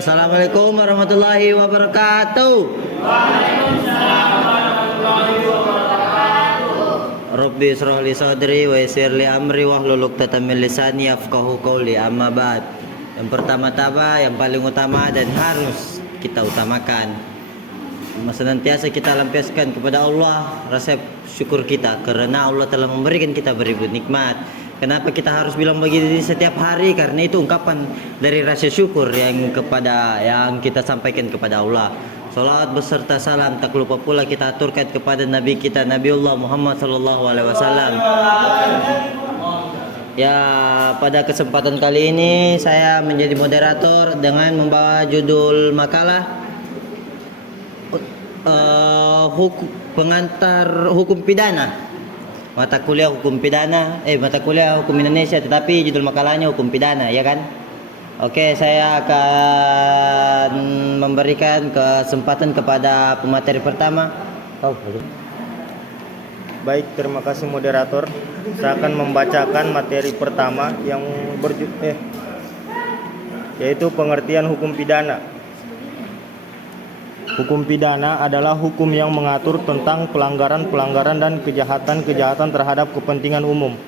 Assalamualaikum warahmatullahi wabarakatuh. Rabbi israh li sadri wa yassir li amri wahlul 'uqdatam min lisani yafqahu qawli. Amma ba'd. Yang pertama-tama, yang paling utama dan harus kita utamakan, senantiasa kita lampiaskan kepada Allah rasa syukur kita karena Allah telah memberikan kita beribu nikmat. Kenapa kita harus bilang begini setiap hari? Karena itu ungkapan dari rasa syukur yang kita sampaikan kepada Allah. Salawat beserta salam tak lupa pula kita aturkan kepada Nabi kita Nabiullah Muhammad sallallahu alaihi wasallam. Ya, pada kesempatan kali ini saya menjadi moderator dengan membawa judul makalah pengantar hukum pidana. Mata kuliah hukum Indonesia, tetapi judul makalahnya hukum pidana, ya kan? Oke, saya akan memberikan kesempatan kepada pemateri pertama. Baik, terima kasih moderator. Saya akan membacakan materi pertama yang yaitu pengertian hukum pidana. Hukum pidana adalah hukum yang mengatur tentang pelanggaran-pelanggaran dan kejahatan-kejahatan terhadap kepentingan umum.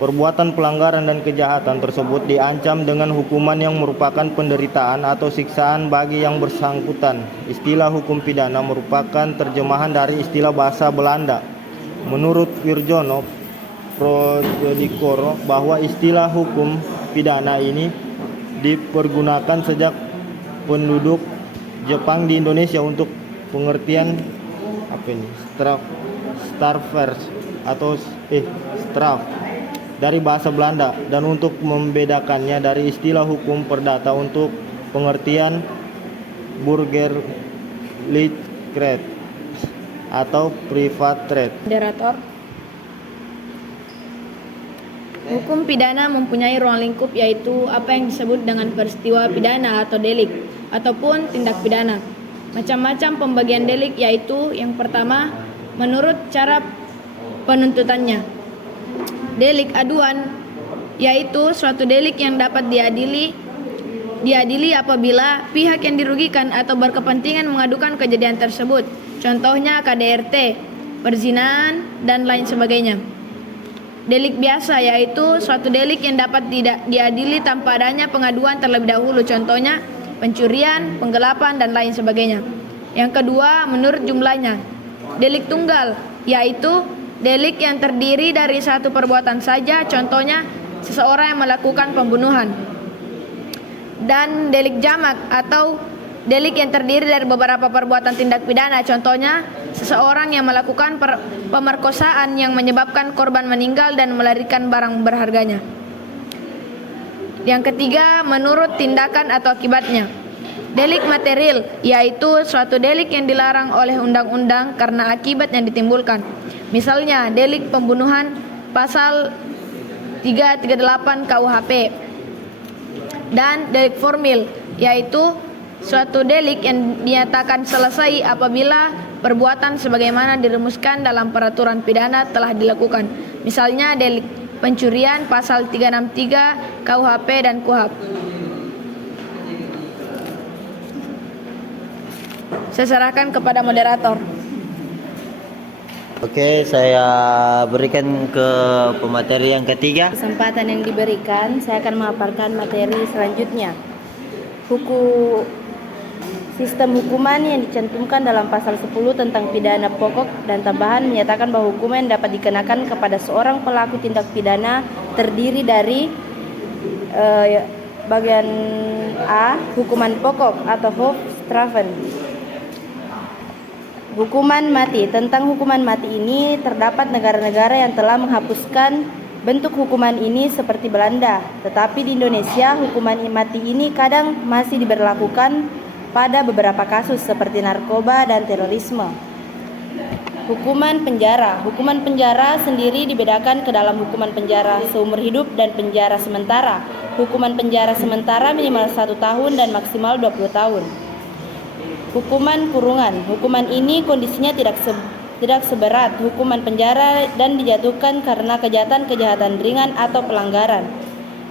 Perbuatan pelanggaran dan kejahatan tersebut diancam dengan hukuman yang merupakan penderitaan atau siksaan bagi yang bersangkutan. Istilah hukum pidana merupakan terjemahan dari istilah bahasa Belanda. Menurut Virjono Prodikoro bahwa istilah hukum pidana ini dipergunakan sejak penduduk Jepang di Indonesia untuk pengertian straf dari bahasa Belanda dan untuk membedakannya dari istilah hukum perdata untuk pengertian burgerlijkheid atau privatret. Moderator, hukum pidana mempunyai ruang lingkup, yaitu apa yang disebut dengan peristiwa pidana atau delik ataupun tindak pidana. Macam-macam pembagian delik, yaitu yang pertama menurut cara penuntutannya. Delik aduan yaitu suatu delik yang dapat diadili apabila pihak yang dirugikan atau berkepentingan mengadukan kejadian tersebut. Contohnya KDRT, perzinahan dan lain sebagainya. Delik biasa yaitu suatu delik yang dapat tidak diadili tanpa adanya pengaduan terlebih dahulu. Contohnya pencurian, penggelapan dan lain sebagainya. Yang kedua, menurut jumlahnya. Delik tunggal yaitu delik yang terdiri dari satu perbuatan saja, contohnya seseorang yang melakukan pembunuhan. Dan delik jamak atau delik yang terdiri dari beberapa perbuatan tindak pidana, contohnya seseorang yang melakukan pemerkosaan yang menyebabkan korban meninggal dan melarikan barang berharganya. Yang ketiga, menurut tindakan atau akibatnya. Delik material yaitu suatu delik yang dilarang oleh undang-undang karena akibat yang ditimbulkan. Misalnya delik pembunuhan pasal 338 KUHP. Dan delik formil yaitu suatu delik yang dinyatakan selesai apabila perbuatan sebagaimana dirumuskan dalam peraturan pidana telah dilakukan. Misalnya delik pencurian pasal 363 KUHP dan KUHP. Saya serahkan kepada moderator. Oke, saya berikan ke pemateri yang ketiga. Kesempatan yang diberikan, saya akan memaparkan materi selanjutnya. Sistem hukuman yang dicantumkan dalam pasal 10 tentang pidana pokok dan tambahan menyatakan bahwa hukuman dapat dikenakan kepada seorang pelaku tindak pidana terdiri dari bagian A, hukuman pokok atau Hoofdstraffen. Hukuman mati. Tentang hukuman mati ini terdapat negara-negara yang telah menghapuskan bentuk hukuman ini seperti Belanda. Tetapi di Indonesia hukuman mati ini kadang masih diberlakukan pada beberapa kasus seperti narkoba dan terorisme. Hukuman penjara. Hukuman penjara sendiri dibedakan ke dalam hukuman penjara seumur hidup dan penjara sementara. Hukuman penjara sementara minimal 1 tahun dan maksimal 20 tahun. Hukuman kurungan. Hukuman ini kondisinya tidak seberat hukuman penjara dan dijatuhkan karena kejahatan-kejahatan ringan atau pelanggaran.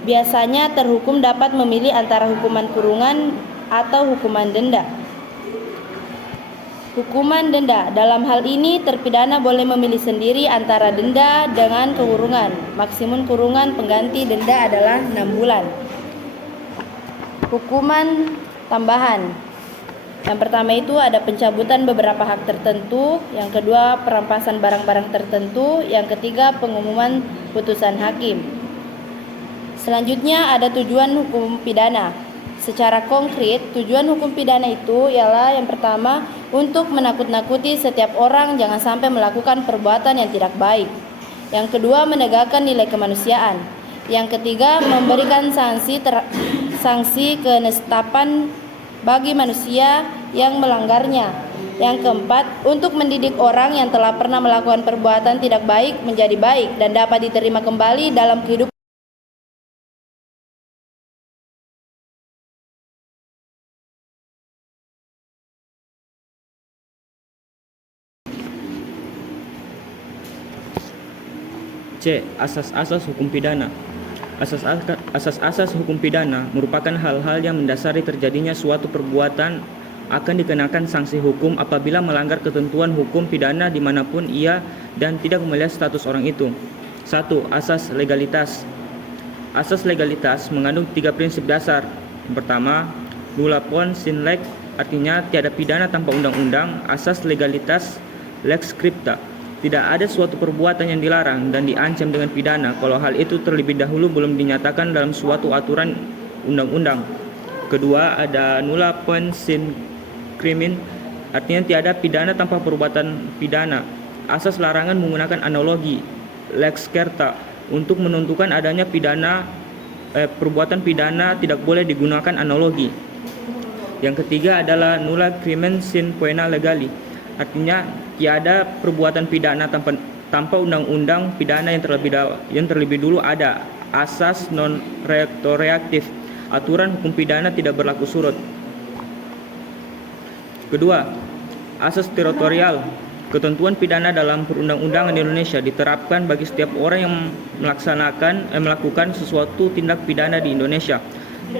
Biasanya terhukum dapat memilih antara hukuman kurungan atau hukuman denda. Hukuman denda. Dalam hal ini terpidana boleh memilih sendiri antara denda dengan kurungan. Maksimum kurungan pengganti denda adalah 6 bulan. Hukuman tambahan. Yang pertama itu ada pencabutan beberapa hak tertentu, yang kedua perampasan barang-barang tertentu, yang ketiga pengumuman putusan hakim. Selanjutnya ada tujuan hukum pidana. Secara konkret, tujuan hukum pidana itu ialah yang pertama untuk menakut-nakuti setiap orang jangan sampai melakukan perbuatan yang tidak baik. Yang kedua menegakkan nilai kemanusiaan. Yang ketiga memberikan sanksi kenestapan bagi manusia yang melanggarnya. Yang keempat, untuk mendidik orang yang telah pernah melakukan perbuatan tidak baik menjadi baik dan dapat diterima kembali dalam kehidupan. C. Asas-asas hukum pidana. Asas-asas hukum pidana merupakan hal-hal yang mendasari terjadinya suatu perbuatan akan dikenakan sanksi hukum apabila melanggar ketentuan hukum pidana dimanapun ia dan tidak melihat status orang itu. 1. Asas legalitas. Asas legalitas mengandung 3 prinsip dasar. Yang pertama, nulla pon sine lege, artinya tiada pidana tanpa undang-undang. Asas legalitas lex scripta. Tidak ada suatu perbuatan yang dilarang dan diancam dengan pidana kalau hal itu terlebih dahulu belum dinyatakan dalam suatu aturan undang-undang. Kedua, ada nulla pon sine crimen, artinya tiada pidana tanpa perbuatan pidana. Asas larangan menggunakan analogi, lex scerta, untuk menentukan adanya perbuatan pidana tidak boleh digunakan analogi. Yang ketiga adalah nulla crimen sine poena legali, artinya tiada perbuatan pidana tanpa undang-undang pidana yang terlebih dulu ada. Asas non reaktif, aturan hukum pidana tidak berlaku surut. Kedua, asas teritorial. Ketentuan pidana dalam perundang-undangan Indonesia diterapkan bagi setiap orang yang melakukan sesuatu tindak pidana di Indonesia.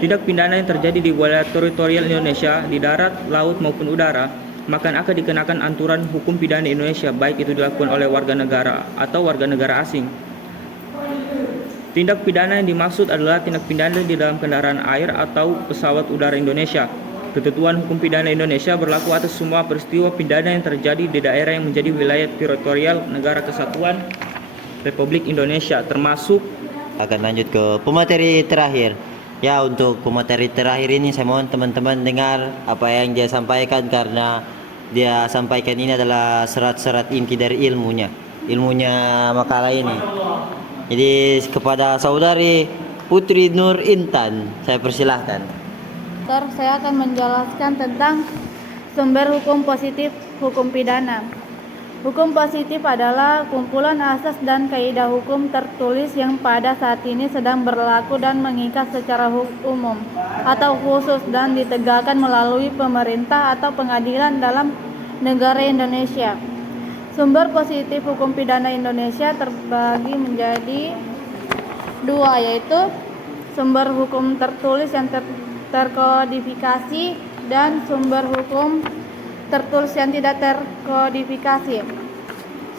Tindak pidana yang terjadi di wilayah teritorial Indonesia di darat, laut maupun udara, maka akan dikenakan aturan hukum pidana Indonesia, baik itu dilakukan oleh warga negara atau warga negara asing. Tindak pidana yang dimaksud adalah tindak pidana di dalam kendaraan air atau pesawat udara Indonesia. Ketentuan hukum pidana Indonesia berlaku atas semua peristiwa pidana yang terjadi di daerah yang menjadi wilayah teritorial Negara Kesatuan Republik Indonesia, termasuk. Akan lanjut ke pemateri terakhir. Ya, untuk pemateri terakhir ini saya mohon teman-teman dengar apa yang dia sampaikan, karena dia sampaikan ini adalah serat-serat inti dari ilmunya makalah ini. Jadi kepada saudari Putri Nur Intan, saya persilahkan. Saya akan menjelaskan tentang sumber hukum positif hukum pidana. Hukum positif adalah kumpulan asas dan kaidah hukum tertulis yang pada saat ini sedang berlaku dan mengikat secara umum atau khusus dan ditegakkan melalui pemerintah atau pengadilan dalam negara Indonesia. Sumber positif hukum pidana Indonesia terbagi menjadi dua, yaitu sumber hukum tertulis yang terkodifikasi dan sumber hukum tertulis yang tidak terkodifikasi.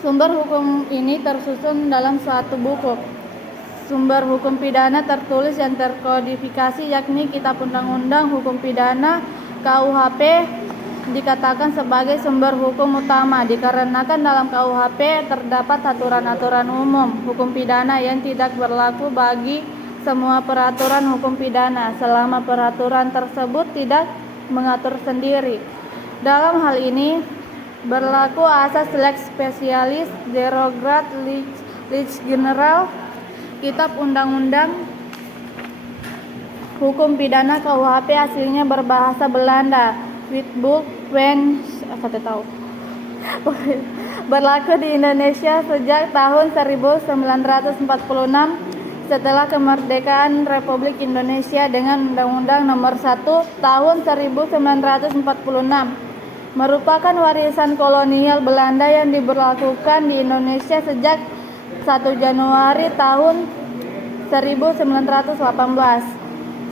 Sumber hukum ini tersusun dalam suatu buku. Sumber hukum pidana tertulis yang terkodifikasi yakni Kitab Undang-Undang Hukum Pidana KUHP dikatakan sebagai sumber hukum utama dikarenakan dalam KUHP terdapat aturan-aturan umum hukum pidana yang tidak berlaku bagi semua peraturan hukum pidana selama peraturan tersebut tidak mengatur sendiri. Dalam hal ini berlaku asas lex specialis derogat lex general. Kitab Undang-Undang Hukum Pidana KUHP aslinya berbahasa Belanda. Witboek Wen berlaku di Indonesia sejak tahun 1946 setelah kemerdekaan Republik Indonesia dengan Undang-Undang Nomor 1 Tahun 1946, merupakan warisan kolonial Belanda yang diberlakukan di Indonesia sejak 1 Januari tahun 1918.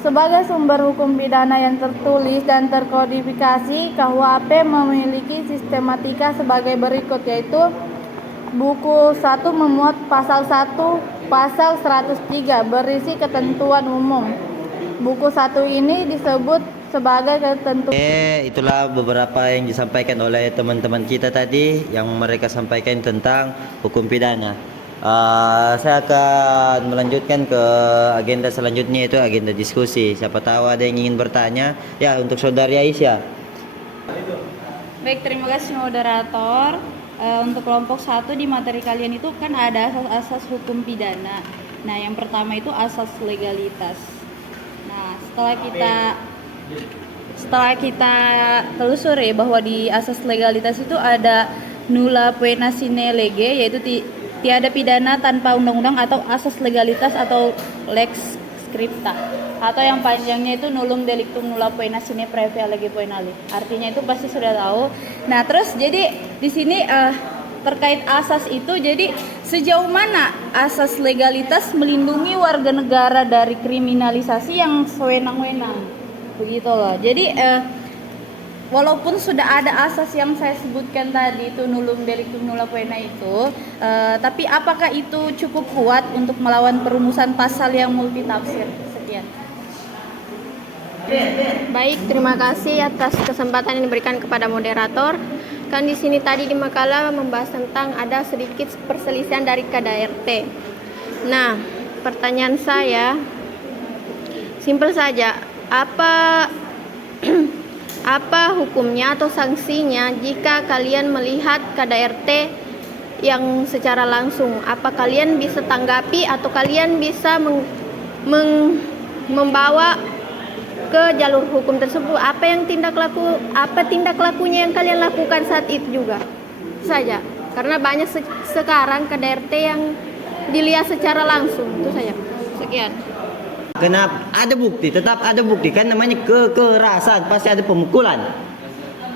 Sebagai sumber hukum pidana yang tertulis dan terkodifikasi, KUHP memiliki sistematika sebagai berikut, yaitu buku 1 memuat pasal 1, pasal 103 berisi ketentuan umum. Buku 1 ini disebut sebagai ketentuan. Itulah beberapa yang disampaikan oleh teman-teman kita tadi yang mereka sampaikan tentang hukum pidana. Saya akan melanjutkan ke agenda selanjutnya, itu agenda diskusi. Siapa tahu ada yang ingin bertanya. Ya, untuk saudari Aisyah. Baik, terima kasih moderator. Untuk kelompok 1 di materi kalian itu kan ada asas-asas hukum pidana. Nah, yang pertama itu asas legalitas. Nah, setelah kita telusuri bahwa di asas legalitas itu ada nulla poena sine lege, yaitu tiada pidana tanpa undang-undang atau asas legalitas atau lex scripta, atau yang panjangnya itu nullum delictum nulla poena sine previa lege poenali. Artinya itu pasti sudah tahu. Nah, terus jadi di sini terkait asas itu, jadi sejauh mana asas legalitas melindungi warga negara dari kriminalisasi yang sewenang-wenang, begitu loh. Jadi walaupun sudah ada asas yang saya sebutkan tadi itu nullum delictum nulla poena itu, tapi apakah itu cukup kuat untuk melawan perumusan pasal yang multitafsir? Sekian. Baik, terima kasih atas kesempatan yang diberikan kepada moderator. Kan di sini tadi di makalah membahas tentang ada sedikit perselisihan dari KDRT. Nah, pertanyaan saya simpel saja, apa hukumnya atau sanksinya jika kalian melihat KDRT yang secara langsung? Apa kalian bisa tanggapi atau kalian bisa membawa ke jalur hukum tersebut? Apa tindak lakunya yang kalian lakukan saat itu juga? Saja. Karena banyak sekarang KDRT yang dilihat secara langsung. Itu saja. Sekian. Kenapa? Ada bukti, tetap ada bukti, kan namanya kekerasan, pasti ada pemukulan.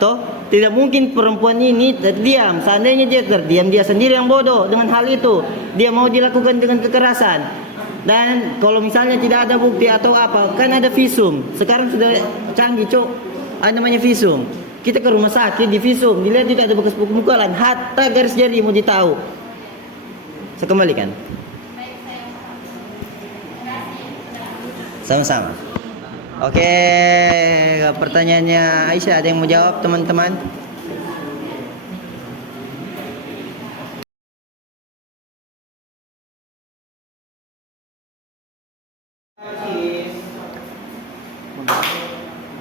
Toh, tidak mungkin perempuan ini terdiam. Seandainya dia terdiam, dia sendiri yang bodoh dengan hal itu. Dia mau dilakukan dengan kekerasan. Dan kalau misalnya tidak ada bukti atau apa, kan ada visum. Sekarang sudah canggih, Cok. Ada namanya visum. Kita ke rumah sakit di visum, dilihat tidak ada bekas pemukulan, hatta garis jari mau ditahu. Saya kembalikan. Sama-sama. Oke, pertanyaannya Aisyah, ada yang mau jawab teman-teman?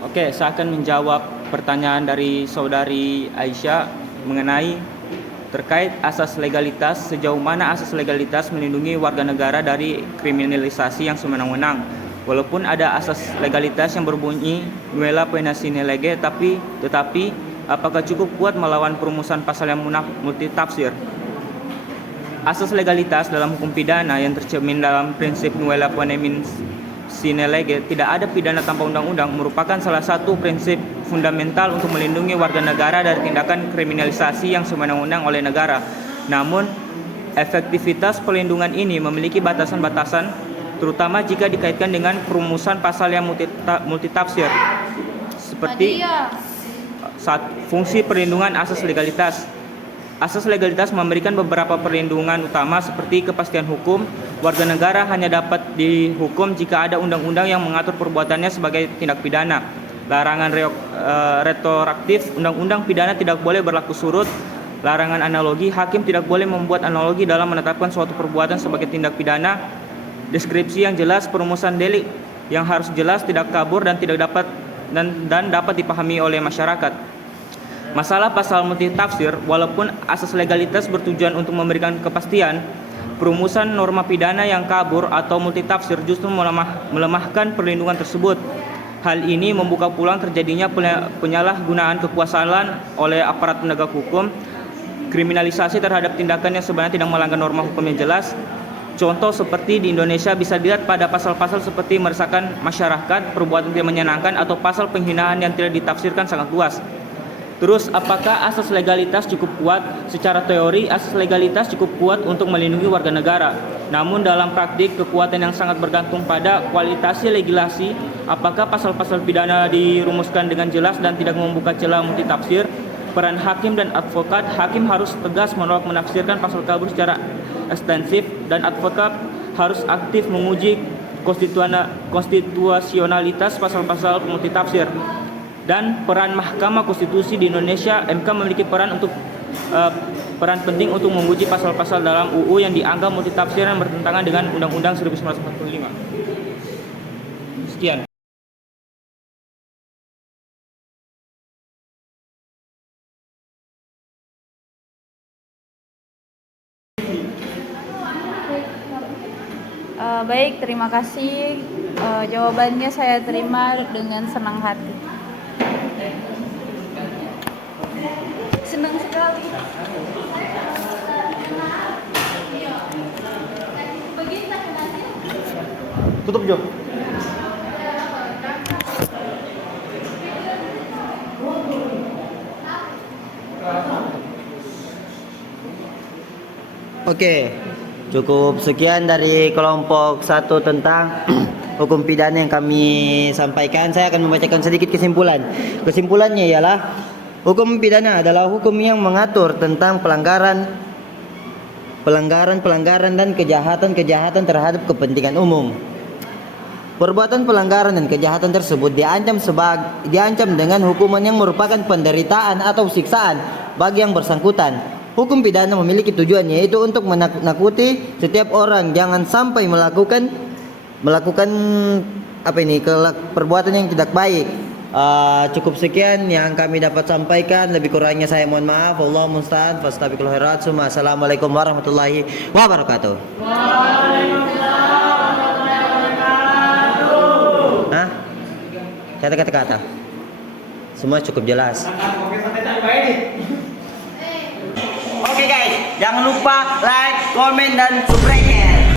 Oke, saya akan menjawab pertanyaan dari saudari Aisyah mengenai terkait asas legalitas, sejauh mana asas legalitas melindungi warga negara dari kriminalisasi yang sewenang-wenang. Walaupun ada asas legalitas yang berbunyi nulla poena sine lege, tetapi apakah cukup kuat melawan perumusan pasal yang multitafsir? Asas legalitas dalam hukum pidana yang tercermin dalam prinsip nulla poena sine lege, tidak ada pidana tanpa undang-undang, merupakan salah satu prinsip fundamental untuk melindungi warga negara dari tindakan kriminalisasi yang sewenang-wenang oleh negara. Namun, efektivitas pelindungan ini memiliki batasan-batasan, terutama jika dikaitkan dengan perumusan pasal yang multitafsir, seperti fungsi perlindungan asas legalitas. Asas legalitas memberikan beberapa perlindungan utama seperti kepastian hukum. Warga negara hanya dapat dihukum jika ada undang-undang yang mengatur perbuatannya sebagai tindak pidana. Larangan retroaktif, undang-undang pidana tidak boleh berlaku surut. Larangan analogi, hakim tidak boleh membuat analogi dalam menetapkan suatu perbuatan sebagai tindak pidana. Deskripsi yang jelas, perumusan delik yang harus jelas, tidak kabur dan dapat dipahami oleh masyarakat. Masalah pasal multitafsir, walaupun asas legalitas bertujuan untuk memberikan kepastian, perumusan norma pidana yang kabur atau multitafsir justru melemahkan perlindungan tersebut. Hal ini membuka peluang terjadinya penyalahgunaan kekuasaan oleh aparat penegak hukum, kriminalisasi terhadap tindakan yang sebenarnya tidak melanggar norma hukum yang jelas. Contoh seperti di Indonesia bisa dilihat pada pasal-pasal seperti meresahkan masyarakat, perbuatan tidak menyenangkan, atau pasal penghinaan yang tidak ditafsirkan sangat luas. Terus apakah asas legalitas cukup kuat? Secara teori asas legalitas cukup kuat untuk melindungi warga negara. Namun dalam praktik kekuatan yang sangat bergantung pada kualitas legislasi. Apakah pasal-pasal pidana dirumuskan dengan jelas dan tidak membuka celah multitafsir? Peran hakim dan advokat, hakim harus tegas menolak menafsirkan pasal kabur secara ekstensif dan advokat harus aktif menguji konstitusionalitas pasal-pasal multitafsir. Dan peran Mahkamah Konstitusi di Indonesia, MK memiliki peran peran penting untuk menguji pasal-pasal dalam UU yang dianggap multitafsir dan bertentangan dengan Undang-Undang 1945. Sekian. Baik, terima kasih. Jawabannya saya terima dengan senang hati. Senang sekali. Tutup Jo. Oke, cukup sekian dari kelompok 1 tentang hukum pidana yang kami sampaikan. Saya akan membacakan sedikit kesimpulan. Kesimpulannya ialah hukum pidana adalah hukum yang mengatur tentang pelanggaran dan kejahatan terhadap kepentingan umum. Perbuatan pelanggaran dan kejahatan tersebut diancam dengan hukuman yang merupakan penderitaan atau siksaan bagi yang bersangkutan. Hukum pidana memiliki tujuan yaitu untuk menakuti setiap orang jangan sampai melakukan perbuatan yang tidak baik. Cukup sekian yang kami dapat sampaikan. Lebih kurangnya saya mohon maaf. Wallahu musta'an. Fastabiqul khairat. Assalamualaikum warahmatullahi wabarakatuh. Hah? Kata-kata. Semua cukup jelas. Oke guys, jangan lupa like, komen dan subscribe-nya.